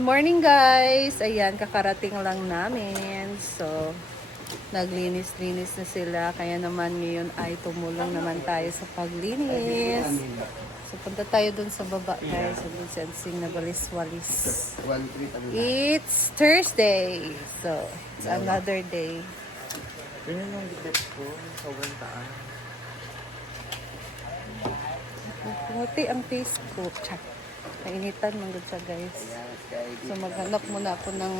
Morning guys! Ayan, kakarating lang namin. So, naglinis-linis na sila. Kaya naman ngayon ay tumulong naman tayo sa paglinis. So, punta tayo dun sa baba guys. So, dun sa Ansing na walis-walis. It's Thursday. So, it's another day. Ganyan yung dikit ko. Sobrang taas. Puti ang face ko. Tsak. Nainitan man gud siya guys. So maghanap muna ako ng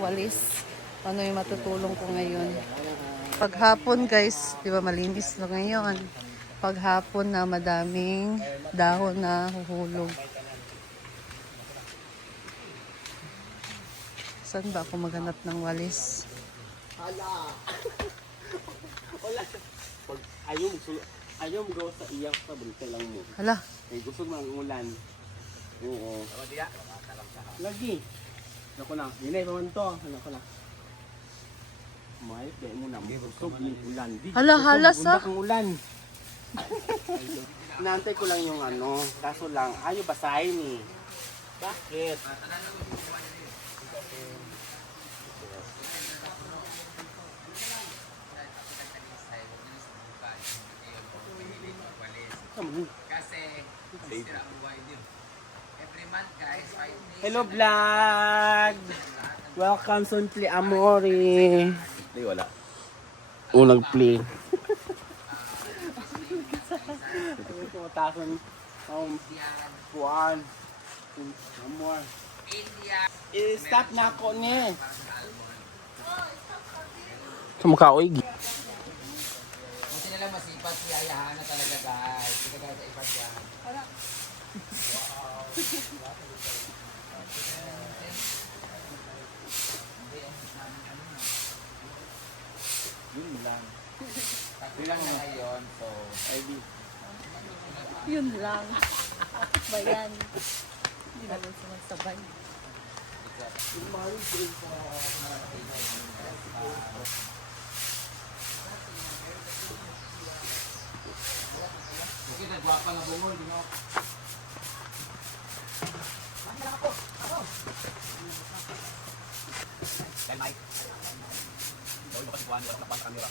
walis. Ano yung matutulong ko ngayon. Paghapon guys, di ba malinis na ngayon. Paghapon na madaming dahon na huhulog. Saan ba ako maghanap ng walis? Hala! Wala. Pag ayaw mo gawa sa iyak sa bulta lang mo. Hala. Eh, gusto mo ang ulan. Oo. Lagi. Ako na. Hinay pa man to. Ako na. Mahal, kaya mo na. Busog yung ulan. Hala sa. Busog ang ulan. Inaantay ko lang yung ano. Kaso lang, ayaw basahin eh. Bakit? Kasi sira buhay din. Every month guys, 5 days. Hello vlog! Welcome sa Play Amore. Play wala. Unang play. Tumatasan kuwan. Amor. India. I-stop na ako ni. Sumakaoy. Buti nila masipag si Ayahan na talaga guys. Hindi ka sa ipad yan. Yun lang. Tatlo lang na ngayon. So, ID. Yun lang. Ba yan? Hindi naman sumagsabay. okay, nagwapa nga bungol. Di mo? Kay Mike. Gawin mo kasi kuhan. Wala pa sa camera.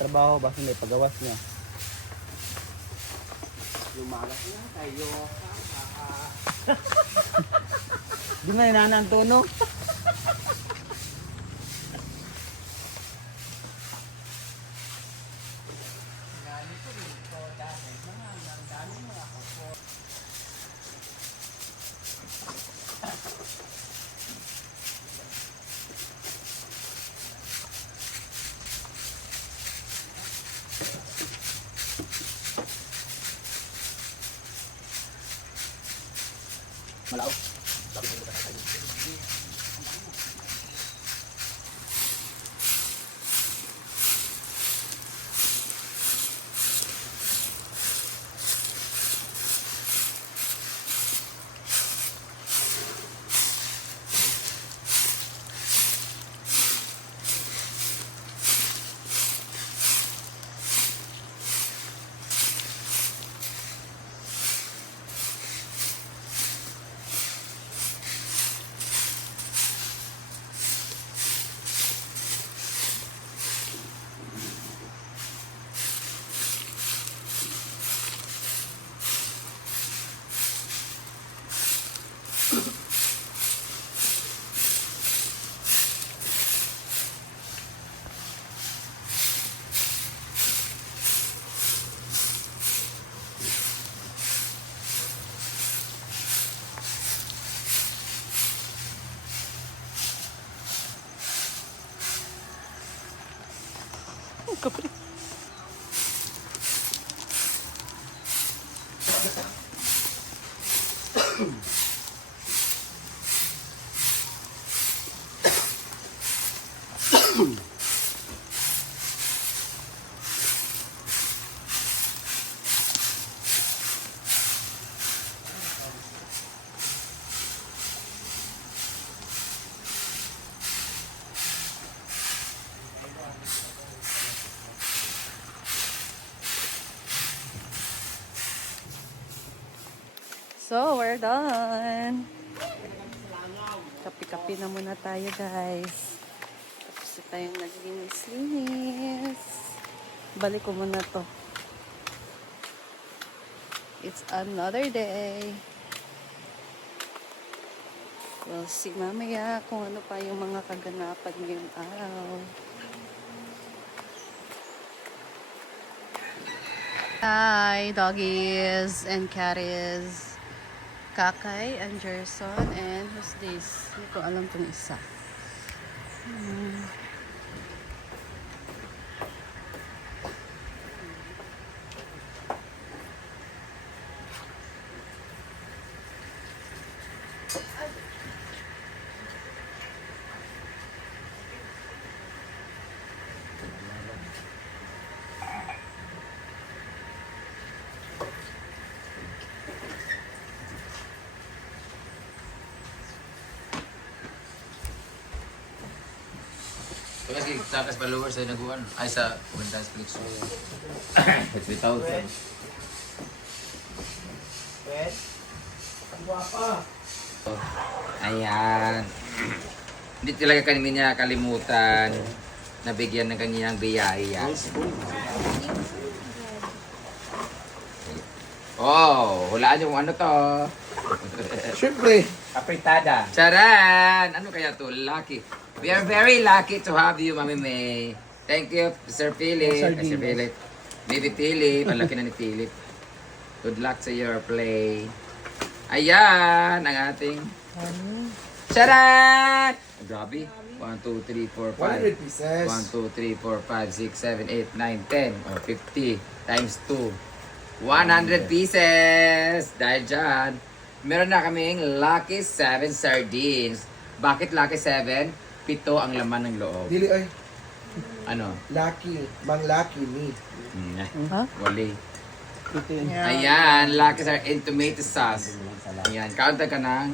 Trabaho ba may pagawas niya? Lumagas na tayo. Di na nanang tunog. Malao. So, we're done. Kapi-kapi na muna tayo, guys. Tapos na tayong naglinis-linis. Balik ko muna to. It's another day. We'll see mamaya kung ano pa yung mga kaganapan ngayong araw. Hi, doggies and catties. Kakay and Gerson, and who's this? Hindi ko alam itong isa. Kasi takas followers ay naguan. Ay sa Windows Flix. It's without. Ayan. Hindi talaga kami niya kalimutan na bigyan ng kanyang biyaya. Oh, hulaan yung ano to. Siyempre, apritada. Charan! Ano kaya to? Lucky. We are very lucky to have you, Mami May. Thank you, Sir Philip. Sir Philip. Baby Philip. Ang laki na ni Philip. Good luck sa your play. Ayan, ang ating... Charan! Grabe. 1, 2, 3, 4, 5. 100 pieces. 1, 2, 3, 4, 5, 6, 7, 8, 9, 10. O, 50 times 2. 100 pieces. Dahil dyan, meron na kaming Lucky 7 sardines. Bakit Lucky 7? 7 ang laman ng loob. Dili ay, Ano? lucky. Mang lucky ni. Huh? Wali. Ayan, Lucky are in tomato sauce. Ayan, kaunta ka ng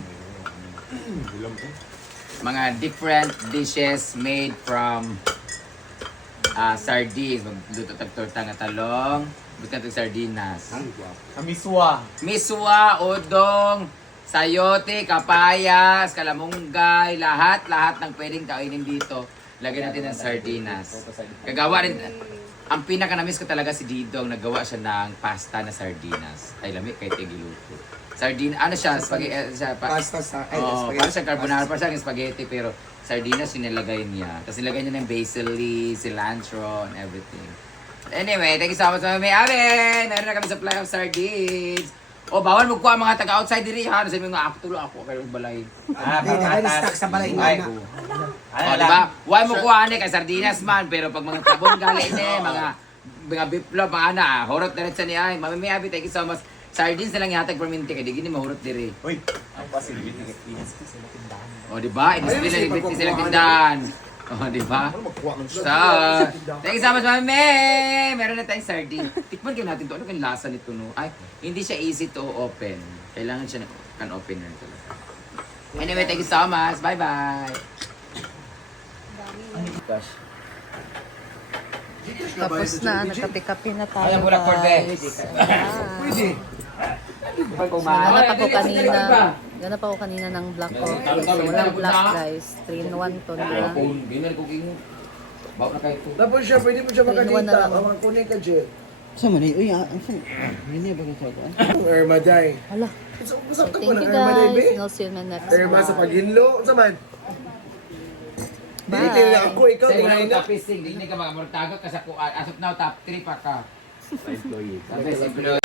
mga different dishes made from sardines. Magluto tag-torta nga talong, buta tag sardinas. Kamiswa. Miswa, udong, sayote, kapayas, kalamunggay, lahat ng pwedeng kainin dito. Lagyan natin ng sardinas. Kagawa rin, ang pinaka-namiss ko talaga si Didong, naggawa siya ng pasta na sardinas. Ay, lami, kahit igiluto. Sardina, ano siya, spaghetti, Pasta sa... para siya carbonara, para siya spaghetti, pero sardinas sinilagay niya. Tapos nilagay niya ng basil leaves, cilantro, and everything. Anyway, thank you so much, Mami Aben! Meron na kami supply of sardines. O, bawal mo kuha mga taga-outside diri ha. Sabi mga ako tulo ako kayo balay. Naka-restock sa balay Ay, na. o, di ba? Huwag mo kuha ni kay sardinas man, pero pag mga tabon galing ni, mga biplop, mga ana, horot na rin siya ni ay. Mami May Abi, thank you so much. Sardines na lang yatag perminti kay di gini mahurot diri. Uy, ang pasilbit ng Pilipinas kasi matindahan. O, di ba? Inisipin na libit ni silang tindahan. O, di ba? So, thank you so much, Mami May! Meron na tayong sardine. Tikman kayo natin to. Ano kayong lasa nito, no? Ay, hindi siya easy to open. Kailangan siya ng can opener talaga. Anyway, thank you so much. Bye-bye! Gosh. Tapos na, nagkape-kape na tayo, Ayaw mo lang, Corvette. guys. Pwede. Ganap ako kanina. Ganap ako kanina ng black coffee. So, walang black, guys. 3-in-1 to na. Ginar ko king. Bawa na kayo to. Tapos siya, pwede mo siya Three-in-one na makakita. lang. Ang kunin ka, Jet. Sa man uy, hindi ba sa kuan? Ang Ermaday. Hala. Usap ka Thank mo you, ng Ermaday, be? guys. I'll see you in my next Erma sa vlog. paghinlo. Unsa man? Dili kayo na ako, ikaw, Sa tingnan na. tapising, hindi ka makamurtago ka sa kuan. Asok na, top 3 pa ka. Sa employee. Sa employee.